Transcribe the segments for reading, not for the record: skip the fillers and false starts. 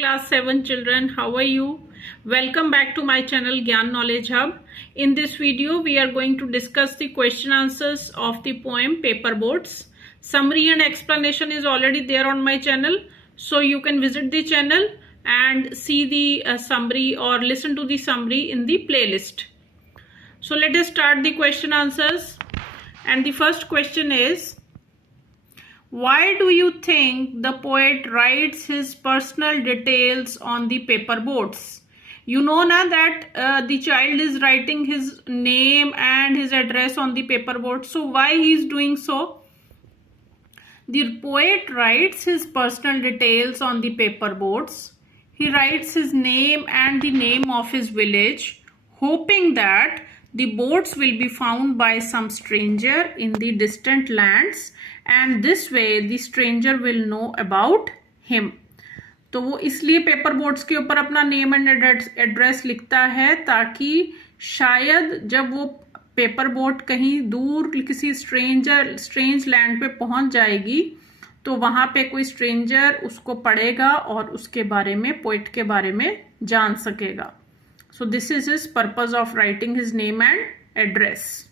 class 7 children, how are you? Welcome back to my channel Gyan Knowledge Hub. In this video we are going to discuss the question answers of the poem Paper Boats. Summary and explanation is already there on my channel, so you can visit the channel and see the summary or listen to the summary in the playlist. So let us start the question answers, and the first question is, why do you think the poet writes his personal details on the paper boats? You know na that the child is writing his name and his address on the paper boat. So why he is doing so? The poet writes his personal details on the paper boats. He writes his name and the name of his village, hoping that the boats will be found by some stranger in the distant lands, and this way the stranger will know about him. तो वो इसलिए paper boats के ऊपर अपना name and address लिखता है ताकि शायद जब वो पेपर बोट कहीं दूर किसी स्ट्रेंज लैंड पे पहुंच जाएगी तो वहां पे कोई स्ट्रेंजर उसको पढ़ेगा और उसके बारे में, पोइट के बारे में जान सकेगा. So this is his purpose of writing his name and address.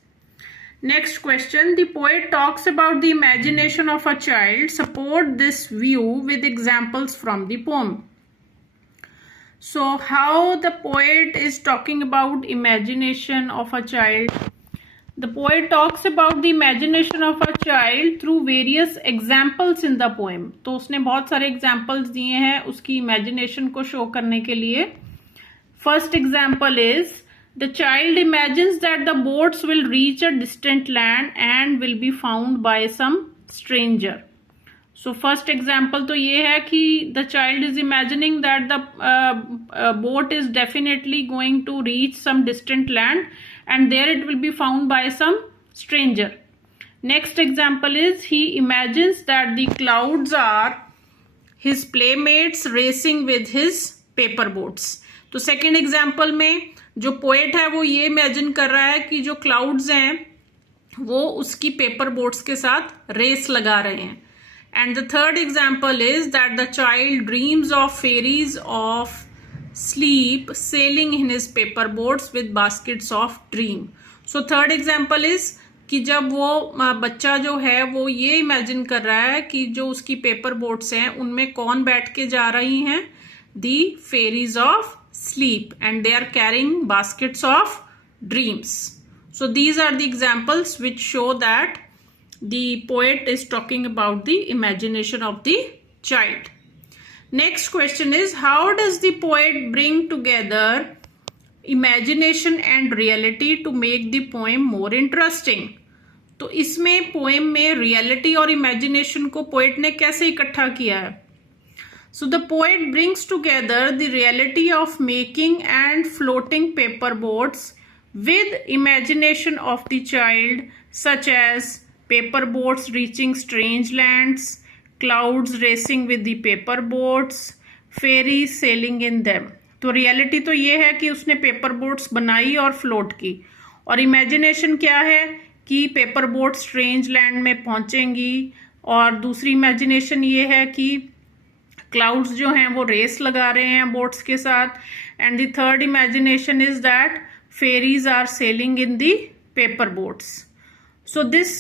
Next question. The poet talks about the imagination of a child. Support this view with examples from the poem. So how the poet is talking about imagination of a child? The poet talks about the imagination of a child through various examples in the poem. तो उसने बहुत सारे examples दिए हैं उसकी imagination को show करने के लिए. First example is, the child imagines that the boats will reach a distant land and will be found by some stranger. So first example तो ये है कि the child is imagining that the boat is definitely going to reach some distant land and there it will be found by some stranger. Next example is, he imagines that the clouds are his playmates racing with his paper boats. तो second example में जो poet है वो ये imagine कर रहा है कि जो क्लाउड्स हैं वो उसकी पेपर बोट्स के साथ रेस लगा रहे हैं. And the third example is that the child dreams of fairies of sleep sailing in his paper boats with baskets of dream. So third example is कि जब वो बच्चा जो है वो ये इमेजिन कर रहा है कि जो उसकी पेपर बोट्स हैं उनमें कौन बैठ के जा रही हैं, the fairies of sleep, and they are carrying baskets of dreams. So these are the examples which show that the poet is talking about the imagination of the child. Next question is, how does the poet bring together imagination and reality to make the poem more interesting? तो इसमें poem में reality और imagination को poet ने कैसे इकट्ठा किया है? So the poet brings together the reality of making and floating paper boats with imagination of the child, such as paper boats reaching strange lands, clouds racing with the paper boats, fairies sailing in them. तो reality तो ये है कि उसने paper boats बनाई और float की, और imagination क्या है कि paper boats strange land में पहुंचेंगी, और दूसरी imagination ये है कि क्लाउड्स जो हैं वो रेस लगा रहे हैं बोट्स के साथ. And the third imagination is that fairies are sailing in the paper boats. So this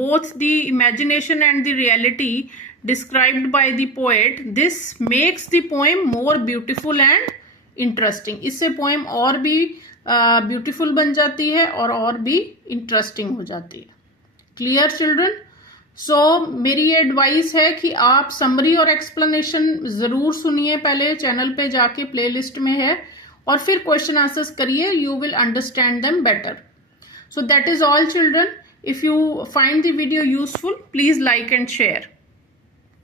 both the imagination and the reality described by the poet, this makes the poem more beautiful and interesting. इससे poem और भी beautiful बन जाती है और भी interesting हो जाती है. Clear children? सो मेरी ये एडवाइस है कि आप समरी और एक्सप्लेनेशन ज़रूर सुनिए, पहले चैनल पे जाके प्लेलिस्ट में है, और फिर क्वेश्चन आंसर्स करिए. You will understand them better. So that is all children. If you find the video useful, please like and share.